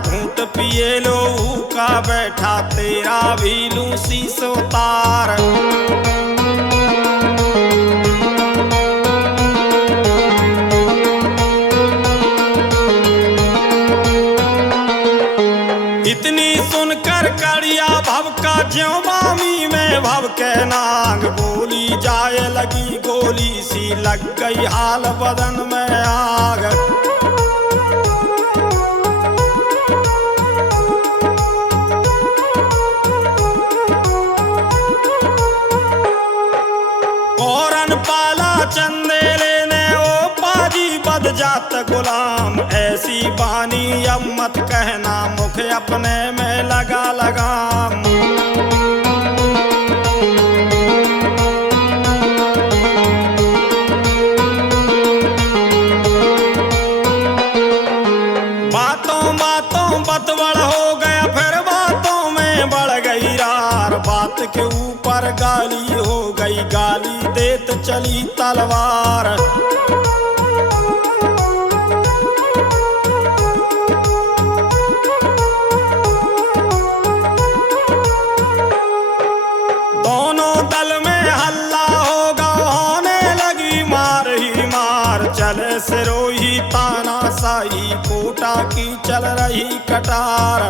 घूंट पिए लो का बैठा तेरा भी लूं शीशो तार। इतनी सुनकर कड़िया भव का ज्यों बामी में भव के नाग बोली जाए लगी गोली सी लग गई हाल बदन में आग। फौरन पाला चंदे लेने ओ पाजी बद जात गुलाम ऐसी बानी अब मत कहना मुख अपने में लगा लगाम। बातों बातों बतवड़ हो गया फिर बातों में बढ़ गई रार। बात के ऊपर गाली हो गई गाली देत चली तलवार। दोनों दल में हल्ला होगा होने लगी मार ही मार। चले सिरोही तानाशाही कोटा की चल रही कटार।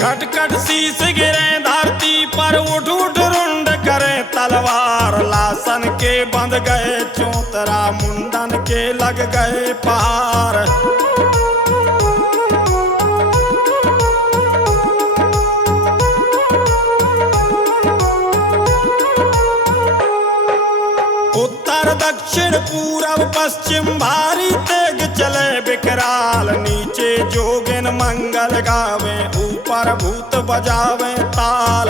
खटखट शीश गिरे धरती पर उठ उठ रुंड करे तलवार। लासन के बंध गए चौतरा मुंडन के लग गए पहाड़। उत्तर दक्षिण पूरब पश्चिम भारी तेग चले विकराल। नीचे जोगिन मंगल गावे ऊपर भूत बजावे ताल।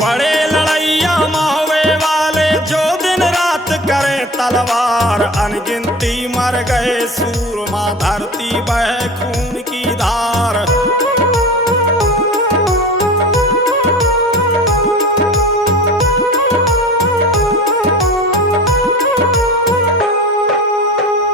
बड़े लड़ैया माहवे वाले जो दिन रात करें तलवार। अनगिनती मर गए सूरमा धरती बहे खून की धार।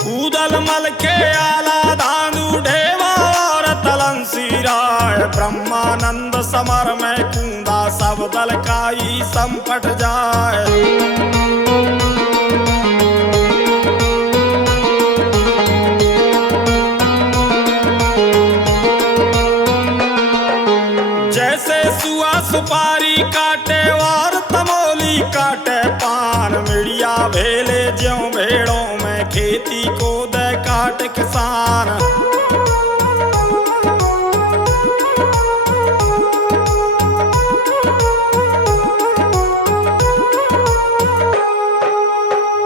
कूदल मल के आला धानु ढेवा और तलंसी राय। ब्रह्मानंद समर में कूदा सब दल का ही संपट जाए। जैसे सुआ सुपारी काटे और तमोली काटे पान। मिड़िया भेले ज्यों भेड़ों में खेती को दे काट किसान।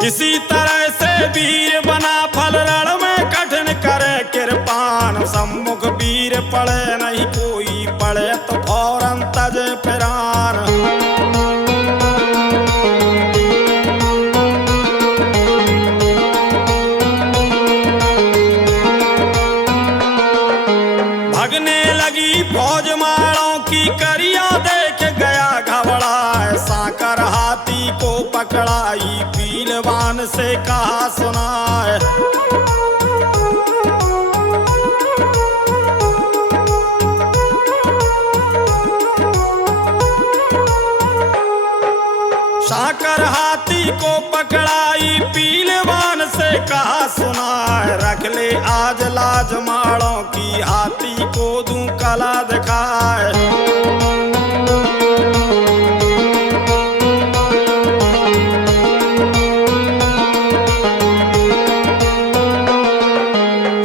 किसी तरह से वीर बना फल रण में कठिन करे कृपान। सम्मुख वीर पड़े नहीं कोई पड़े तो फौरन तजे फिरान। भगने लगी फौज मारों की करिया देख गया घबराए। साकर हाथी को पकड़ाई पीलवान से कहा सुनाए। साकर हाथी को पकड़ाई पीलवान से कहा सुनाए। रख ले आज लाज माड़ों की हाथी को दूं कला दिखाए।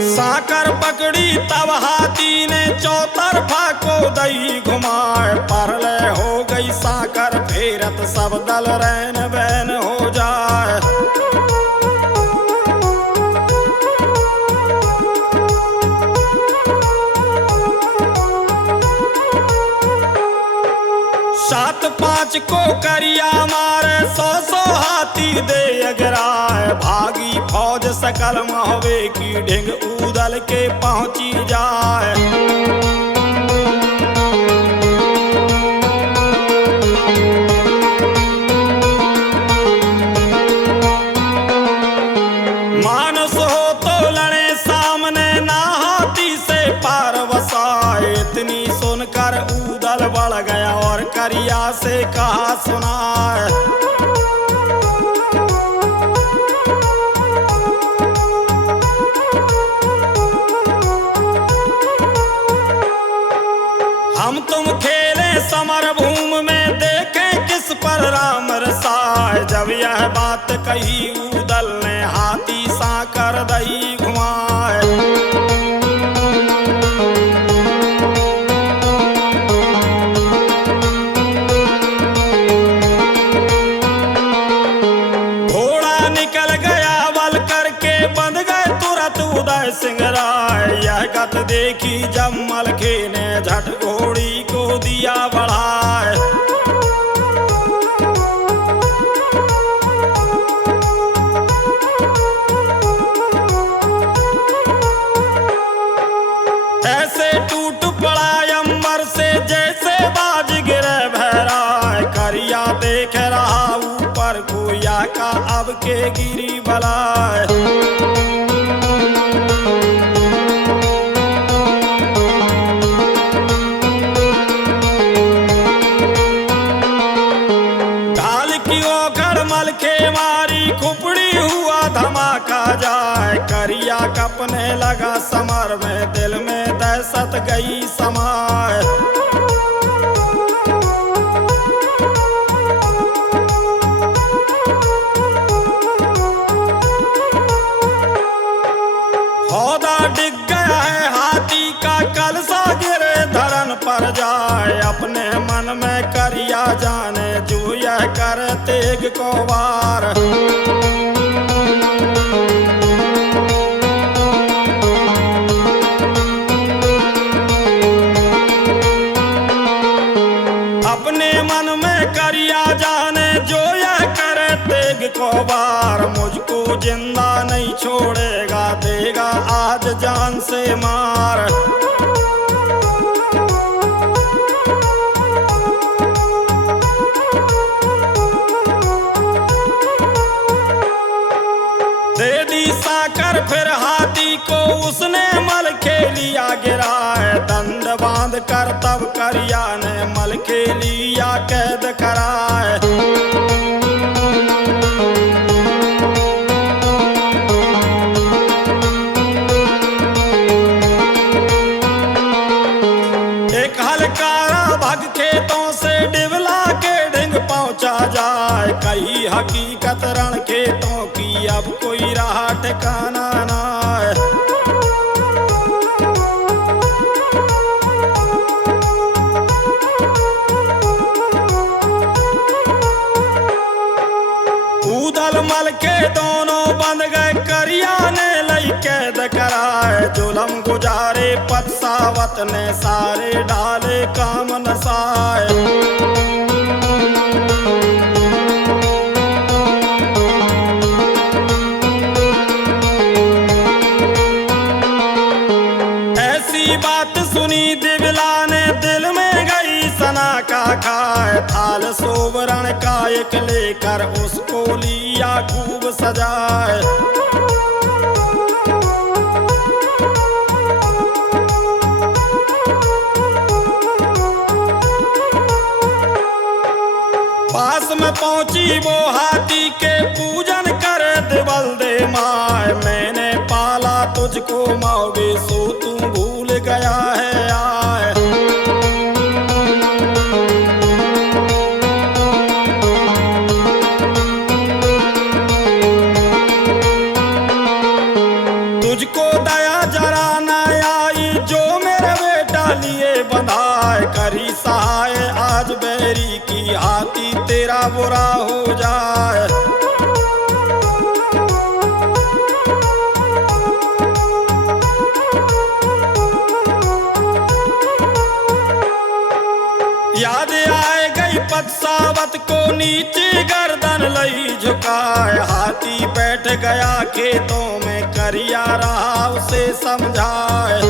साकर पकड़ी तब हाथी ने चौतरफा को दई घुमाए। परले हो गई साकर फेरत सब दल रैन बैन हो जाए। सात पांच को करिया मारे 100 हाथी दे अगराए। भागी फौज सकल महवे की ढिंग उदल के पहुंची जाए। मानुष हो तो लड़े सामने, ना हाथी से पार वसाए। इतनी सुनकर उदल बढ़ गया और करिया से कहा सुनाए। हम तुम खेले समर भूमि में, देखें किस पर राम रसाए। जब यह बात कही उदल ने हाथी सा कर दई घुमाए। घोड़ा निकल गया बल करके, बंध गए तुरंत उदय सिंह राय। यह गत देखी जब मलखे ने झट घोड़ी को दिया बढ़ाए। ऐसे टूट पड़ा अंबर से जैसे बाज गिरे भैराए। करिया देख रहा ऊपर गोया का अब के गिरी बलाए। ढाल की ओखड़ मलखे मारी, खुपड़ी हुआ धमाका जाए। करिया कपने लगा समर में, दिल में दहशत गई समाए। हौदा डिग गया है हाथी का, कलसा गिरे धरन पर जाए। अपने मन में करिया जाने, जो यह कर तेग को वार। अपने मन में करिया जाने, जो यह करे तेग को वार। मुझको जिंदा नहीं छोड़ेगा, देगा आज जान से मार। दे दी साकर फिर हाथी को, उसने मल खेलिया गिराए। दंड बांध कर तब करिया ने मल खेलिया कैद कराए। एक हलकारा भग खेतों से डिबला के ढिंग पहुंचा जाए। कई हकीकत रण खेतों की, अब कोई राह ठिकाना ना है। उदल मल के दोनों बंध गए, करिया ने लई कैद कराए। जुलम गुजारे पतसावत ने, सारे डाले काम नसाए। ऐसी बात सुनी दिबला ने, दिल में गई सना का खाए। थाल सोवरण का एक लेकर, उसको लिया खूब सजाए। पास में पहुंची वो हाथी के, पूजन करे दिबल दे माए। मैंने पाला तुझको मौगे, सो तू भूल गया है आए। तुझको दया जरा न आई, जो मेरे बेटा लिए बंधाए। करी सहाय आज बैरी की, हाथी तेरा बुरा हो जाए। याद आए गई पतसावत को, नीचे गर्दन लई झुकाए। हाथी बैठ गया खेतों में, करिया रहा उसे समझाए।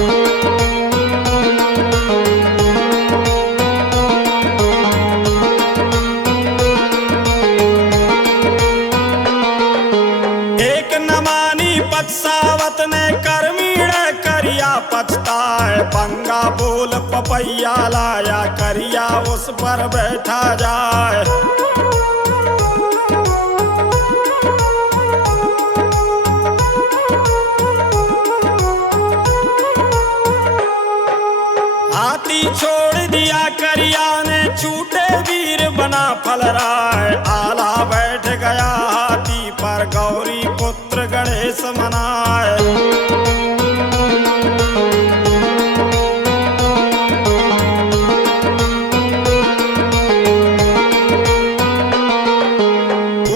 एक न मानी पछसावत ने करमीण करिया पछताए। पंगा बोल पपैया लाया करिया उस पर बैठा जाए। हाथी छोड़ दिया करिया ने छूटे वीर बना फलराय। आला बैठ गया हाथी पर गौरी पुत्र गणेश मनाए।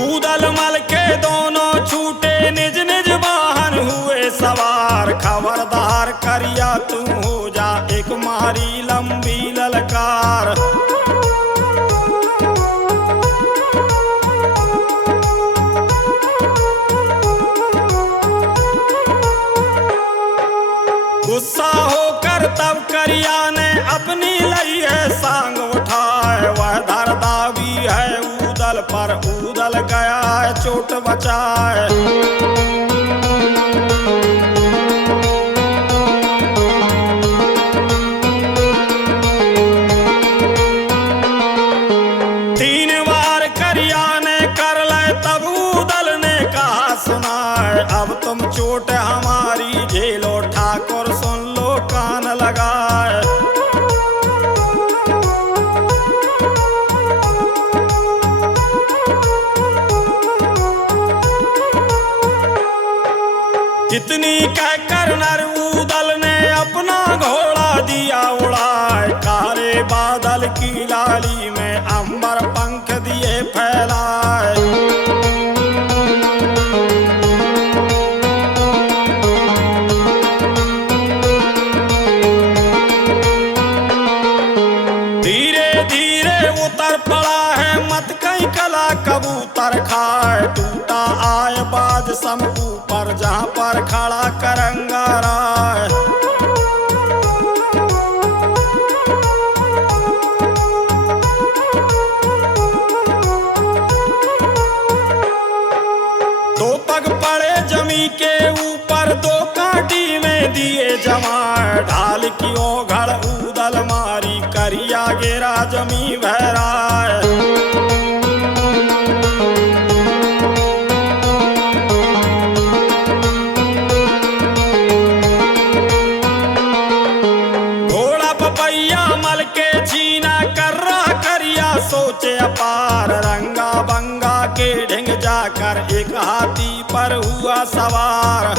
ऊदल मल के दोनों छूटे निज निज वाहन हुए सवार। खबरदार करिया तू हो जा एक मारी लंबी ललकार। गुस्सा होकर तब करिया ने अपनी लई है सांग उठाए। वह धरदा भी है ऊदल पर ऊदल गया है चोट बचाए। तीन बार करिया ने कर ले तब ऊदल ने कहा सुनाए। अब तुम चोट हमारी झेलो ठाकुर सुन लो कान लगाए। जितनी कहकर नर ऊदल ने अपना घोड़ा दिया उड़ाए। काले बादल की लाली में अंबर पंख दिए फैलाए। धीरे धीरे उतर पड़ा है मत कहीं कला कबूतर खाए। टूटा आय बाज सम ऊपर जहाँ पर खड़ा करंगा राय। दो पग पड़े जमी के ऊपर दो काटी में दिए जमाए। ढाल की ओघड़ ऊदल मारी करिया गिरा जमी भैराए। घोड़ा पपैया मल के छीना कर रहा करिया सोचे अपार। रंगा बंगा के ढिंग जाकर एक हाथी पर हुआ सवार।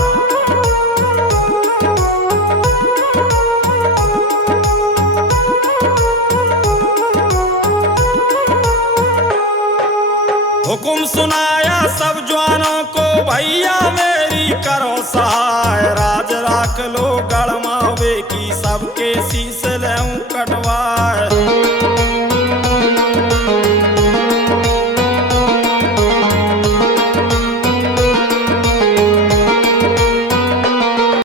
हुकुम सुनाया सब जवानों को भैया मेरी करो सहाय। राज राख लो गढ़मावे की सबके शीश